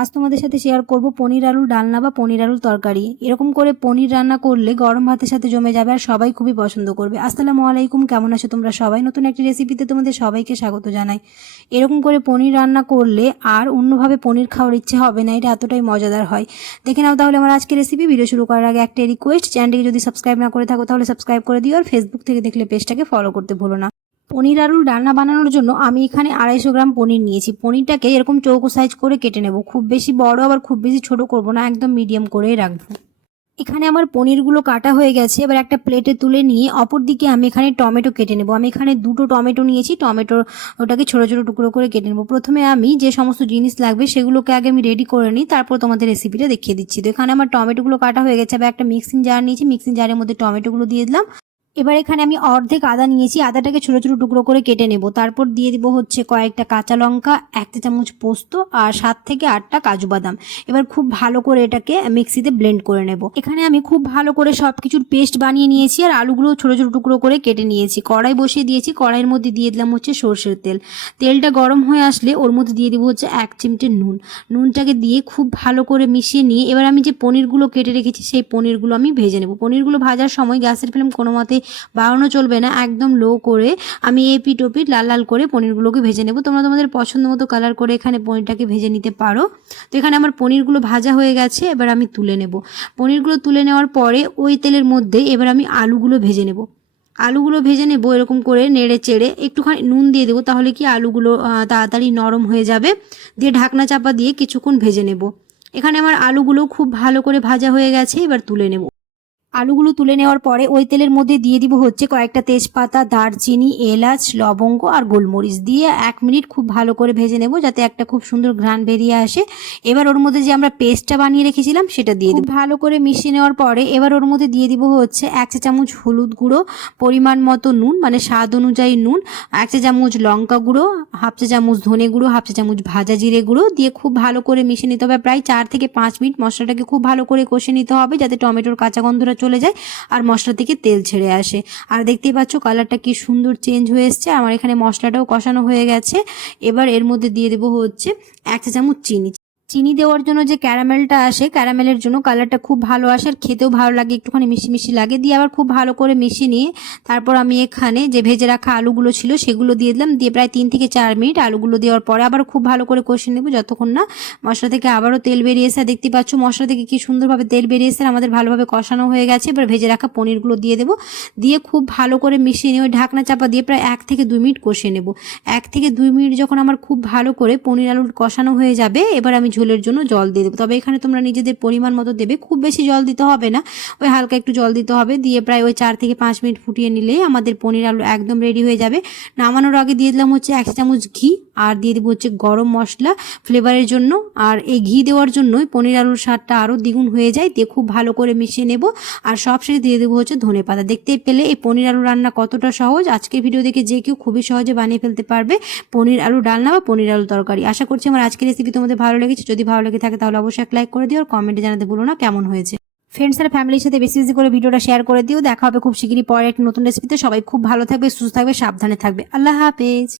আজ তোমাদের সাথে শেয়ার করব পনির আলুর ডালনা বা পনির আলুর তরকারি। এরকম করে পনির রান্না করলে গরম ভাতের সাথে জমে যাবে আর সবাই খুবই পছন্দ করবে। আসসালামু আলাইকুম, কেমন আছো তোমরা সবাই? নতুন একটি রেসিপিতে তোমাদের সবাইকে স্বাগত জানাই। এরকম করে পনির রান্না করলে আর অন্যভাবে পনির খাওয়ার ইচ্ছে হবে না, এটা এতটাই মজাদার হয়। দেখে নাও তাহলে আমার আজকে রেসিপি ভিডিও শুরু করার আগে একটা রিকোয়েস্ট চ্যানেলটিকে যদি সাবস্ক্রাইব না করে থাকো তাহলে সাবস্ক্রাইব করে দিও আর ফেসবুক থেকে দেখলে পেজটাকে ফলো করতে ভুলো না। পনির আলুর ডালনা বানানোর জন্য আমি এখানে আড়াইশো গ্রাম পনির নিয়েছি। পনিরটাকে এরকম চৌকো সাইজ করে কেটে নেব। খুব বেশি বড় আবার খুব বেশি ছোট করব না, একদম মিডিয়াম করেই রাখব। এখানে আমার পনিরগুলো কাটা হয়ে গেছে। এবার একটা প্লেটে তুলে নিয়ে অপর দিকে আমি এখানে টমেটো কেটে নেব। আমি এখানে দুটো টমেটো নিয়েছি। টমেটো ওটাকে ছোটো ছোটো টুকরো করে কেটে নেব। প্রথমে আমি যে সমস্ত জিনিস লাগবে সেগুলোকে আগে আমি রেডি করে নিই। তারপর তোমাদের রেসিপিটা দেখিয়ে দিচ্ছি। তো এখানে আমার টমেটোগুলো কাটা হয়ে গেছে। এবার একটা মিক্সিং জার নিয়েছি। মিক্সিং জারের মধ্যে টমেটোগুলো দিয়ে দিলাম। এবার এখানে আমি অর্ধেক আদা নিয়েছি, আদাটাকে ছোটো ছোটো টুকরো করে কেটে নেব। তারপর দিয়ে দিব হচ্ছে কয়েকটা কাঁচা লঙ্কা, এক চা চামচ পোস্ত আর সাত থেকে আটটা কাজু বাদাম। এবার খুব ভালো করে এটাকে মিক্সিতে ব্লেন্ড করে নেব। এখানে আমি খুব ভালো করে সব কিছুর পেস্ট বানিয়ে নিয়েছি আর আলুগুলো ছোটো ছোটো টুকরো করে কেটে নিয়েছি। কড়াই বসিয়ে দিয়েছি, কড়াইয়ের মধ্যে দিয়ে দিলাম হচ্ছে সর্ষের তেল। তেলটা গরম হয়ে আসলে ওর মধ্যে দিয়ে দিব হচ্ছে এক চিমটে নুন। নুনটাকে দিয়ে খুব ভালো করে মিশিয়ে নিয়ে, এবার আমি যে পনিরগুলো কেটে রেখেছি, সেই পনিরগুলো আমি ভেজে নেব। পনিরগুলো ভাজার সময় গ্যাসের ফ্লেম কোনো মতে বাড়ানো চলবে না, একদম লো করে। আমি এপিট ওপিট লাল লাল করে পনিরগুলোকে ভেজে নেব। তোমরা তোমাদের পছন্দ মতো কালার করে এখানে পনিরটাকে ভেজে নিতে পারো। তো এখানে আমার পনিরগুলো ভাজা হয়ে গেছে, এবার আমি তুলে নেব। পনিরগুলো তুলে নেওয়ার পরে ওই তেলের মধ্যে এবার আমি আলুগুলো ভেজে নেব। আলুগুলো ভেজে নেব এরকম করে নেড়ে চেড়ে, একটুখানি নুন দিয়ে দেবো তাহলে কি আলুগুলো তাড়াতাড়ি নরম হয়ে যাবে। দিয়ে ঢাকনা চাপা দিয়ে কিছুক্ষণ ভেজে নেব। এখানে আমার আলুগুলো খুব ভালো করে ভাজা হয়ে গেছে, এবার তুলে নেব। আলুগুলো তুলে নেওয়ার পরে ওই তেলের মধ্যে দিয়ে দিব হচ্ছে কয়েকটা তেজপাতা দারচিনি এলাচ লবঙ্গ আর গোলমরিচ দিয়ে এক মিনিট খুব ভালো করে ভেজে নেব যাতে একটা খুব সুন্দর ঘ্রাণ বেরিয়ে আসে। এবার ওর মধ্যে যে আমরা পেস্টটা বানিয়ে রেখেছিলাম সেটা দিয়ে দেবো। ভালো করে মিশিয়ে নেওয়ার পরে এবার ওর মধ্যে দিয়ে দিব হচ্ছে এক চা চামচ হলুদ গুঁড়ো পরিমাণ মতো নুন মানে স্বাদ অনুযায়ী নুন এক চা চামচ লঙ্কা গুঁড়ো হাফ চা চামচ ধনে গুঁড়ো হাফ চা চামচ ভাজা জিরে গুঁড়ো দিয়ে খুব ভালো করে মিশিয়ে নিতে হবে। প্রায় চার থেকে পাঁচ মিনিট মশলাটাকে খুব ভালো করে কষে নিতে হবে যাতে টমেটোর কাঁচা গন্ধটা চলে যায় আর মশলা থেকে তেল ছেড়ে আসে। আর দেখতেই পাচ্ছ কালারটা কি সুন্দর চেঞ্জ হয়ে এসছে। আমার এখানে মশলাটাও কষানো হয়ে গেছে। এবার এর মধ্যে দিয়ে দেবো হচ্ছে এক চা চামচ চিনি। চিনি দেওয়ার জন্য যে ক্যারামেলটা আসে, ক্যারামেলের জন্য কালারটা খুব ভালো আসে আর খেতেও ভালো লাগে, একটুখানি মিশি মিশি লাগে। দিয়ে আবার খুব ভালো করে মিশিয়ে নিয়ে তারপর আমি এখানে যে ভেজে রাখা আলুগুলো ছিল সেগুলো দিয়ে দিলাম। দিয়ে প্রায় তিন থেকে চার মিনিট আলুগুলো দেওয়ার পরে আবার খুব ভালো করে কষে নেব যতক্ষণ না মশলা থেকে আবারও তেল বেরিয়ে এসে, আর দেখতে পাচ্ছ মশলা থেকে কি সুন্দরভাবে তেল বেরিয়ে এসে আমাদের ভালোভাবে কষানো হয়ে গেছে। এবার ভেজে রাখা পনিরগুলো দিয়ে দেবো। দিয়ে খুব ভালো করে মিশিয়ে নিয়ে ঢাকনা চাপা দিয়ে প্রায় এক থেকে দুই মিনিট কষে নেব। এক থেকে দুই মিনিট যখন আমার খুব ভালো করে পনির আলুর কষানো হয়ে যাবে, এবার আমি ঝোলের জন্য জল দিয়ে দেবো। তবে এখানে তোমরা নিজেদের পরিমাণ মতো দেবে, খুব বেশি জল দিতে হবে না। ওই হালকা একটু জল দিতে হবে, দিয়ে প্রায় ওই চার থেকে পাঁচ মিনিট ফুটিয়ে নিলেই আমাদের পনির আলু একদম রেডি হয়ে যাবে। নামানোর আগে দিয়ে দিলাম হচ্ছে এক চামচ ঘি, আর দিয়ে দেবো হচ্ছে গরম মশলা ফ্লেভারের জন্য। আর এই ঘি দেওয়ার জন্যই পনির আলুর স্বাদটা আরও দ্বিগুণ হয়ে যায়, দিয়ে খুব ভালো করে মিশিয়ে নেব। আর সবশেষে দিয়ে দেবো হচ্ছে ধনে পাতা। দেখতে পেলে এই পনির আলু রান্না কতটা সহজ, আজকের ভিডিও দেখে যে কেউ খুবই সহজে বানিয়ে ফেলতে পারবে পনির আলু ডালনা বা পনির আলু তরকারি। আশা করছি আমার আজকের রেসিপি তোমাদের ভালো লেগেছে। যদি ভালো লেগে থাকে তাহলে অবশ্যই এক লাইক করে দিও আর কমেন্টে জানাতে ভুলো না কেমন হয়েছে। ফ্রেন্ডস আর ফ্যামিলির সাথে বেশি বেশি করে ভিডিওটা শেয়ার করে দিও। দেখা হবে খুব শিগগিরই পরে একটা নতুন রেসিপিতে সবাই খুব ভালো থাকবে, সুস্থ থাকবে, সাবধানে থাকবে। আল্লাহ হাফেজ।